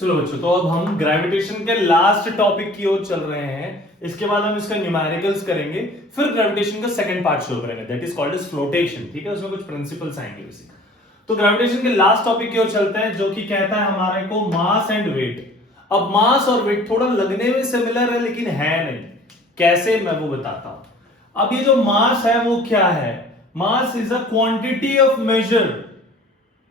चलो बच्चों, तो अब हम ग्रेविटेशन के लास्ट टॉपिक की ओर चल रहे हैं। इसके बाद हम इसका न्यूमेरिकल्स करेंगे, फिर ग्रेविटेशन का सेकंड पार्ट शुरू करेंगे, that is called as flotation. ठीक है, उसमें कुछ प्रिंसिपल्स आएंगे बेसिक। तो ग्रेविटेशन के लास्ट टॉपिक की ओर चलते हैं, जो कि कहता है हमारे को मास एंड वेट। अब मास और वेट थोड़ा लगने में सिमिलर है लेकिन है नहीं। कैसे, मैं वो बताता हूं। अब ये जो मास है वो क्या है? Mass is a quantity of measure,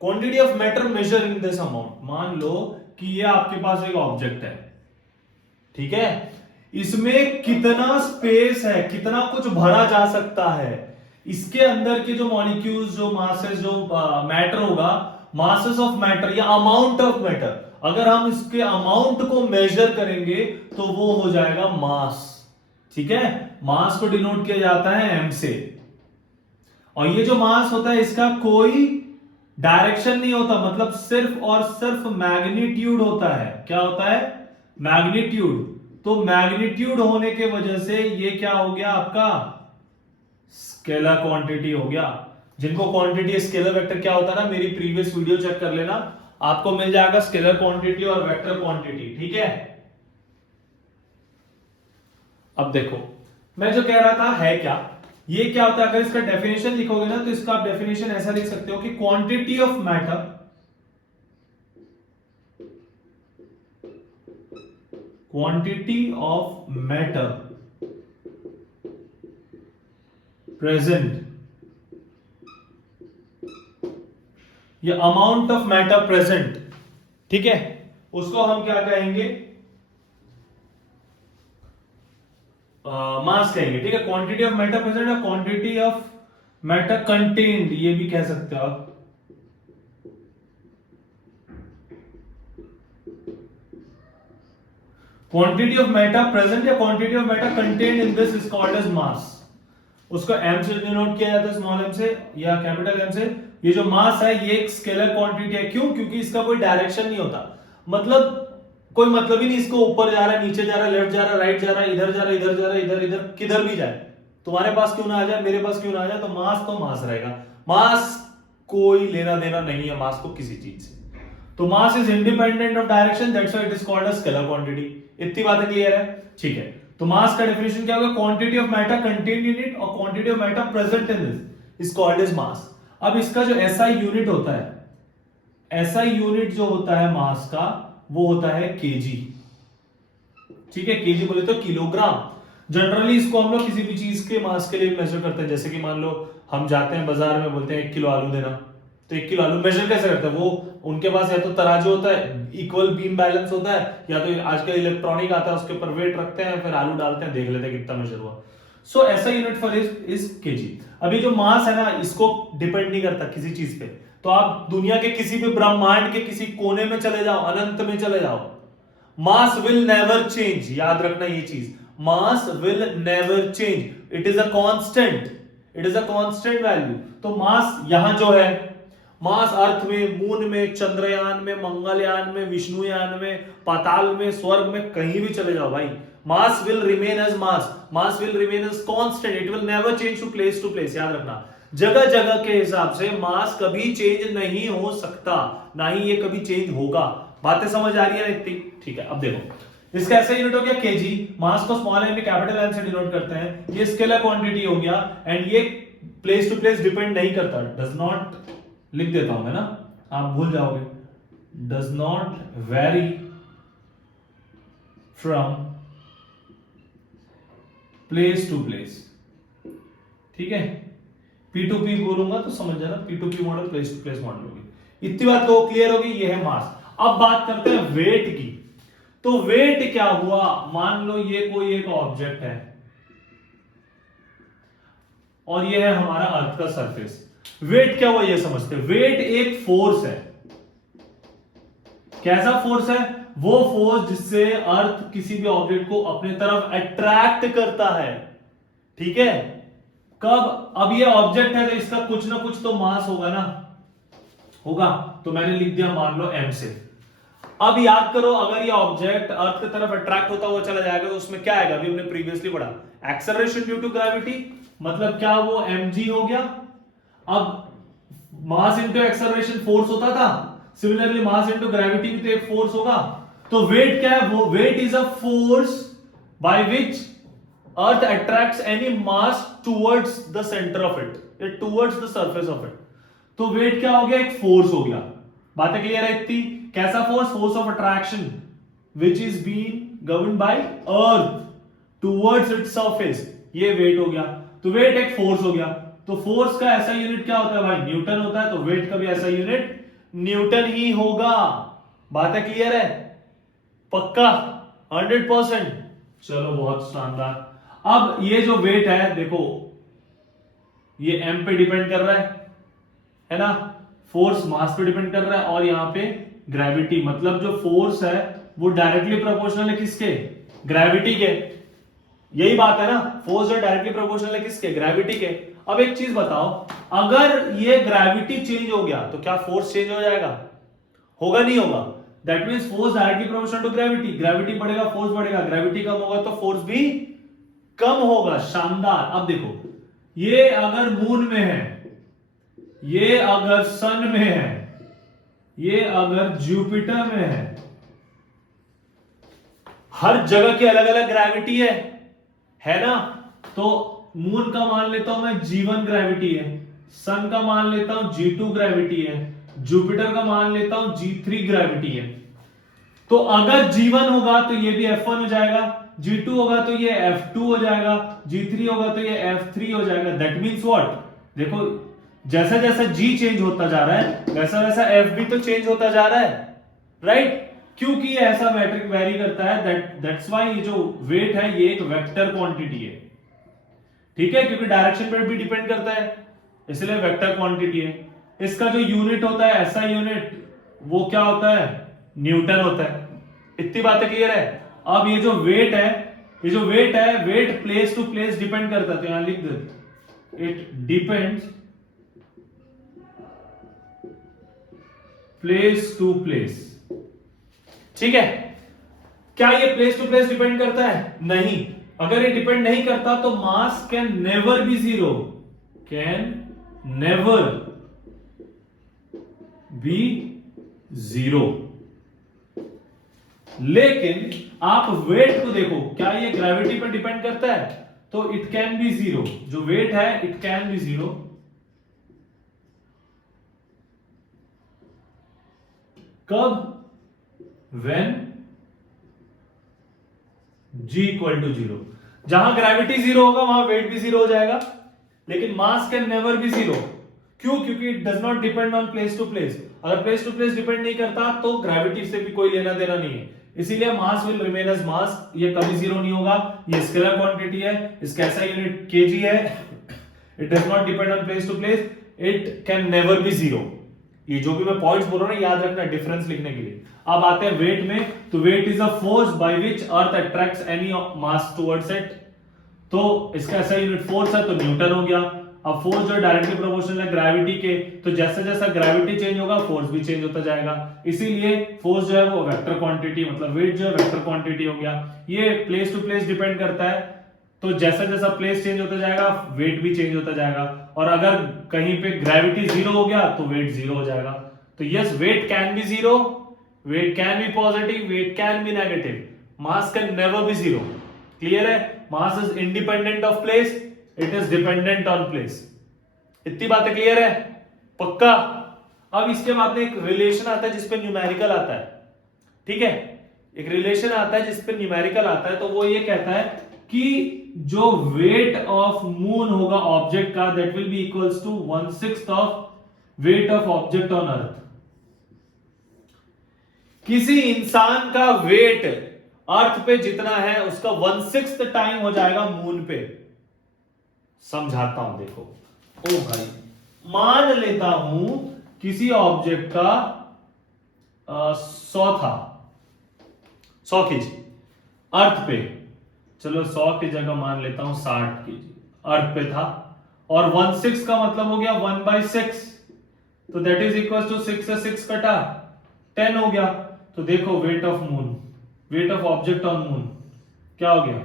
quantity of matter measure in this amount. मान लो कि ये आपके पास एक ऑब्जेक्ट है, ठीक है, इसमें कितना स्पेस है, कितना कुछ भरा जा सकता है। इसके अंदर के जो मॉलिक्यूल्स, जो मासेस, जो मैटर होगा, मासेस ऑफ मैटर या अमाउंट ऑफ मैटर, अगर हम इसके अमाउंट को मेजर करेंगे तो वो हो जाएगा मास। ठीक है, मास को डिनोट किया जाता है एम से। और ये जो मास होता है इसका कोई डायरेक्शन नहीं होता, मतलब सिर्फ और सिर्फ मैग्नीट्यूड होता है। क्या होता है? मैग्नीट्यूड। तो मैग्नीट्यूड होने के वजह से ये क्या हो गया आपका? स्केलर क्वांटिटी हो गया। जिनको क्वांटिटी स्केलर वेक्टर क्या होता है ना, मेरी प्रीवियस वीडियो चेक कर लेना, आपको मिल जाएगा स्केलर क्वांटिटी और वेक्टर क्वांटिटी। ठीक है, अब देखो मैं जो कह रहा था है क्या, ये क्या होता है? अगर इसका डेफिनेशन लिखोगे ना तो इसका आप डेफिनेशन ऐसा लिख सकते हो कि quantity of matter, quantity of matter present, या अमाउंट ऑफ मैटर प्रेजेंट, ठीक है, उसको हम क्या कहेंगे? मास कहेंगे। ठीक है, क्वांटिटी ऑफ मैटर प्रेजेंट या क्वांटिटी ऑफ मैटर कंटेन्ड, ये भी कह सकते हो आप। क्वांटिटी ऑफ मैटर प्रेजेंट या quantity of matter contained in this is called as mass. उसको एम से डिनोट किया जाता है, स्मॉल एम से या कैपिटल एम से। ये जो मास है ये एक स्केलर क्वांटिटी है। क्यों? क्योंकि इसका कोई डायरेक्शन नहीं होता, मतलब कोई मतलब ही नहीं इसको, ऊपर जा रहा है, नीचे जा रहा है, लेफ्ट जा रहा है, राइट जा रहा है, इधर जा रहा है, इधर जा रहा है, इधर इधर किधर भी जाए, तुम्हारे पास क्यों ना आ जाए, मेरे पास क्यों ना आ जाए, तो मास रहेगा। मास कोई लेना देना नहीं है मास को किसी चीज से। तो मास is independent of direction, that's why it is called a scalar quantity. इतनी बातें क्लियर है? ठीक है, तो मास का डेफिनेशन क्या होगा? Quantity of matter contained in it or quantity of matter present in this is called as mass. अब इसका जो एसआई यूनिट होता है, एसआई यूनिट जो होता है मास का, वो होता है केजी। ठीक है, केजी बोले तो किलोग्राम। जनरली इसको हम लोग किसी भी चीज के मास के लिए मेजर करते हैं। जैसे कि मान लो हम जाते हैं बाजार में, बोलते हैं 1 किलो आलू देना, तो 1 किलो आलू मेजर कैसे करते हैं? वो उनके पास या तो तराजू होता है, इक्वल बीम बैलेंस होता है, या तो आजकल इलेक्ट्रॉनिक आता है, उसके ऊपर वेट रखते हैं, फिर आलू डालते हैं, देख लेते हैं कितना मेजर हुआ। सो ऐसा यूनिट फॉर इज केजी। अभी जो मास है ना, इसको डिपेंड नहीं करता किसी चीज पे। तो आप दुनिया के किसी भी ब्रह्मांड के किसी कोने में चले जाओ, अनंत में चले जाओ, मास विल नेवर चेंज। याद रखना ये चीज, mass will never change, it is a constant, it is a constant value. तो मास यहां जो है, मास अर्थ में, मून में, चंद्रयान में, मंगलयान में, विष्णुयान में, पाताल में, स्वर्ग में, कहीं भी चले जाओ भाई, mass will remain as mass, mass will remain as constant, it will never change to place. याद रखना, जगह जगह के हिसाब से मास कभी चेंज नहीं हो सकता, ना ही ये कभी चेंज होगा। बातें समझ आ रही है इतनी? ठीक है, अब देखो इसका ऐसा यूनिट हो गया केजी। मास को स्मॉल एम कैपिटल एम से डिनोट करते हैं। ये स्केलर क्वांटिटी हो गया, एंड ये प्लेस टू प्लेस डिपेंड नहीं करता, डज नॉट, लिख देता हूं मैं ना, आप भूल जाओगे, does not vary from place to place. ठीक है, पी टू पी बोलूंगा तो समझ जाना, P to P model, place to place model होगी। इतनी बात तो क्लियर होगी, ये है मास। अब बात करते हैं वेट की। तो वेट क्या हुआ? मान लो ये कोई एक ऑब्जेक्ट है और ये है हमारा अर्थ का सरफेस। वेट क्या हुआ ये समझते हैं। वेट एक फोर्स है। कैसा फोर्स है? वो फोर्स जिससे अर्थ किसी भी ऑब्जेक्ट को अपने तरफ अट्रैक्ट करता है। ठीक है, कब? अब ये ऑब्जेक्ट है तो इसका कुछ ना कुछ तो मास होगा ना, होगा। तो मैंने लिख दिया मान लो m से। अब याद करो, अगर ये ऑब्जेक्ट अर्थ की तरफ अट्रैक्ट होता हुआ चला जाएगा तो उसमें क्या आएगा? अभी हमने प्रीवियसली पढ़ा, एक्सेलरेशन ड्यू टू ग्रेविटी, मतलब क्या वो mg हो गया। अब मास इंटू एक्सेलरेशन फोर्स होता था, सिमिलरली मास इनटू ग्रेविटी भी तो एक फोर्स होगा। तो वेट क्या है? वो weight is a force by which earth attracts any mass towards the centre of it, towards the surface of it. तो वेट क्या हो गया? एक फोर्स हो गया। बातें क्लियर है इतनी? कैसा force? Force of attraction which is been govern by earth towards its surface, ये वेट हो गया। तो वेट एक फोर्स हो गया। तो फोर्स का ऐसा यूनिट क्या होता है भाई? न्यूटन होता है। तो वेट का भी ऐसा यूनिट न्यूटन ही होगा। बातें क्लियर है? पक्का 100%? चलो बहुत शानदार। अब ये जो वेट है देखो, ये एम पे डिपेंड कर रहा है ना, फोर्स मास पे डिपेंड कर रहा है, और यहां पे ग्रेविटी, मतलब जो फोर्स है वो डायरेक्टली प्रोपोर्शनल है किसके? ग्रेविटी के। यही बात है ना, फोर्स जो डायरेक्टली प्रोपोर्शनल है किसके? ग्रेविटी के। अब एक चीज बताओ, अगर ये ग्रेविटी चेंज हो गया तो क्या फोर्स चेंज हो जाएगा? होगा नहीं होगा? That means force directly proportional to gravity, gravity बढ़ेगा फोर्स बढ़ेगा, ग्रेविटी कम होगा तो फोर्स भी कम होगा। शानदार। अब देखो, ये अगर मून में है, ये अगर सन में है, ये अगर जुपिटर में हर जगह की अलग अलग ग्रेविटी है ना। तो मून का मान लेता हूं मैं G1 ग्रेविटी है, सन का मान लेता हूं G2 ग्रेविटी है, जुपिटर का मान लेता हूं G3 ग्रेविटी है। तो अगर G1 होगा तो ये भी F1 हो जाएगा, G2 होगा तो ये F2 हो जाएगा, G3 होगा तो ये F3 हो जाएगा। That means what? देखो, जैसा जैसा G चेंज होता जा रहा है वैसा वैसा F भी तो चेंज होता जा रहा है, राइट? क्योंकि ये ऐसा मैट्रिक वेरी करता है, दैट्स व्हाई ये जो वेट है ये एक वेक्टर क्वांटिटी है, ठीक है? क्योंकि डायरेक्शन पर भी डिपेंड करता है, इसलिए वेक्टर क्वांटिटी है। इसका जो यूनिट होता है, ऐसा यूनिट, वो क्या होता है? न्यूटन होता है। इतनी बातें क्लियर है? अब ये जो वेट है, ये जो वेट है, weight place to place depend करता है। तो यहां लिख दे, it depends place to place, ठीक है? क्या ये प्लेस टू प्लेस डिपेंड करता है? नहीं। अगर ये डिपेंड नहीं करता तो मास can never be zero, can never be zero. लेकिन आप वेट को देखो, क्या ये ग्रेविटी पर डिपेंड करता है? तो इट कैन बी जीरो। जो वेट है इट कैन बी जीरो। कब? When G equal to zero. जहां ग्रेविटी जीरो होगा वहां वेट भी जीरो हो जाएगा, लेकिन mass can never be zero. क्यों? क्योंकि it does not depend on place to place. अगर प्लेस टू प्लेस डिपेंड नहीं करता तो ग्रेविटी से भी कोई लेना देना नहीं है, इसीलिए mass will remain as mass, ये कभी जीरो नहीं होगा। ये स्केलर क्वांटिटी है, इसका ऐसा यूनिट केजी है। It does not depend on place to place, it can never be zero. ये जो भी मैं पॉइंट्स बोल रहा हूं ना, याद रखना डिफरेंस लिखने के लिए। अब आते हैं वेट में। तो weight is a force by which earth attracts any mass towards it. तो इसका ऐसा यूनिट फोर्स है तो न्यूटन हो गया। अब फोर्स जो डायरेक्टली प्रोपोर्शनल है ग्रेविटी के, तो जैसा जैसा ग्रेविटी चेंज होगा फोर्स भी चेंज होता जाएगा। इसीलिए फोर्स जो है वो वेक्टर क्वांटिटी, मतलब वेट जो है वेक्टर क्वांटिटी हो गया। ये प्लेस टू प्लेस डिपेंड करता है, तो जैसा जैसा प्लेस चेंज होता जाएगा वेट भी चेंज होता जाएगा। और अगर कहीं पे ग्रेविटी जीरो हो गया तो वेट जीरो हो जाएगा। तो yes, weight can be zero, weight can be positive, weight can be negative, mass can never be zero. Clear है? Mass is independent of place, it is dependent on place. इतनी बातें clear है? पक्का? अब इसके बाद में एक रिलेशन आता है जिसपे न्यूमेरिकल आता है, ठीक है? एक रिलेशन आता है जिसपे न्यूमेरिकल आता है, तो वो ये कहता है कि जो वेट ऑफ मून होगा ऑब्जेक्ट का, that will be equals to 1/6 of weight of object on earth. किसी इंसान का वेट अर्थ पे जितना है उसका 1/6 टाइम हो जाएगा मून पे। समझाता हूं, देखो। ओ भाई, मान लेता हूं किसी ऑब्जेक्ट का 100 था, 100 केजी अर्थ पे। चलो 100 की जगह मान लेता हूं 60 केजी अर्थ पे था, और 1/6 का मतलब हो गया 1/6, तो दैट इज इक्वल टू 6 से 6 कटा 10 हो गया। तो देखो weight of moon, weight of object on moon क्या हो गया?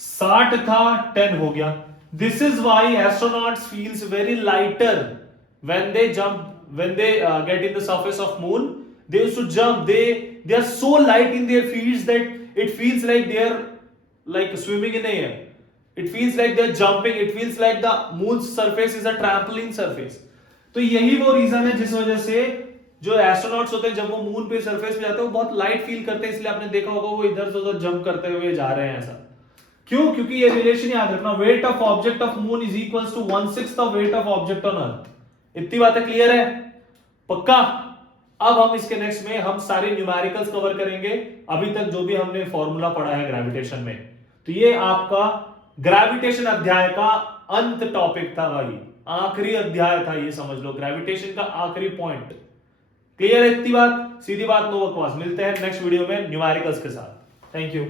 60 था, 10 हो गया। This is why astronauts feels very lighter when they jump, when they get in the surface of moon, they used to jump. They are so light in their feet that it feels like they are like swimming in the air. It feels like they are jumping. It feels like the moon's surface is a trampoline surface. तो यही वो reason है जिस वजह से जो astronauts होते हैं जब वो मून पे सरफेस पे जाते हैं वो बहुत लाइट फील करते हैं, इसलिए आपने देखा होगा वो इधर से उधर जंप करते हुए जा रहे हैं ऐसा। क्यों? क्योंकि ये रिलेशन याद रखना, weight of object of moon is equals to 1/6 of weight of object on earth. इतनी बातें क्लियर है? पक्का? अब हम इसके नेक्स्ट में हम सारे न्यूमेरिकल्स कवर करेंगे, अभी तक जो भी हमने फॉर्मूला पढ़ा है ग्रेविटेशन में। तो ये आपका ग्रेविटेशन अध्याय का अंत टॉपिक था भाई, आखिरी अध्याय था, ये समझ लो ग्रेविटेशन का आखिरी पॉइंट। क्लियर है इतनी बात? सीधी बात, नो बकवास। मिलते हैं नेक्स्ट वीडियो में न्यूमेरिकल्स के साथ। Thank you.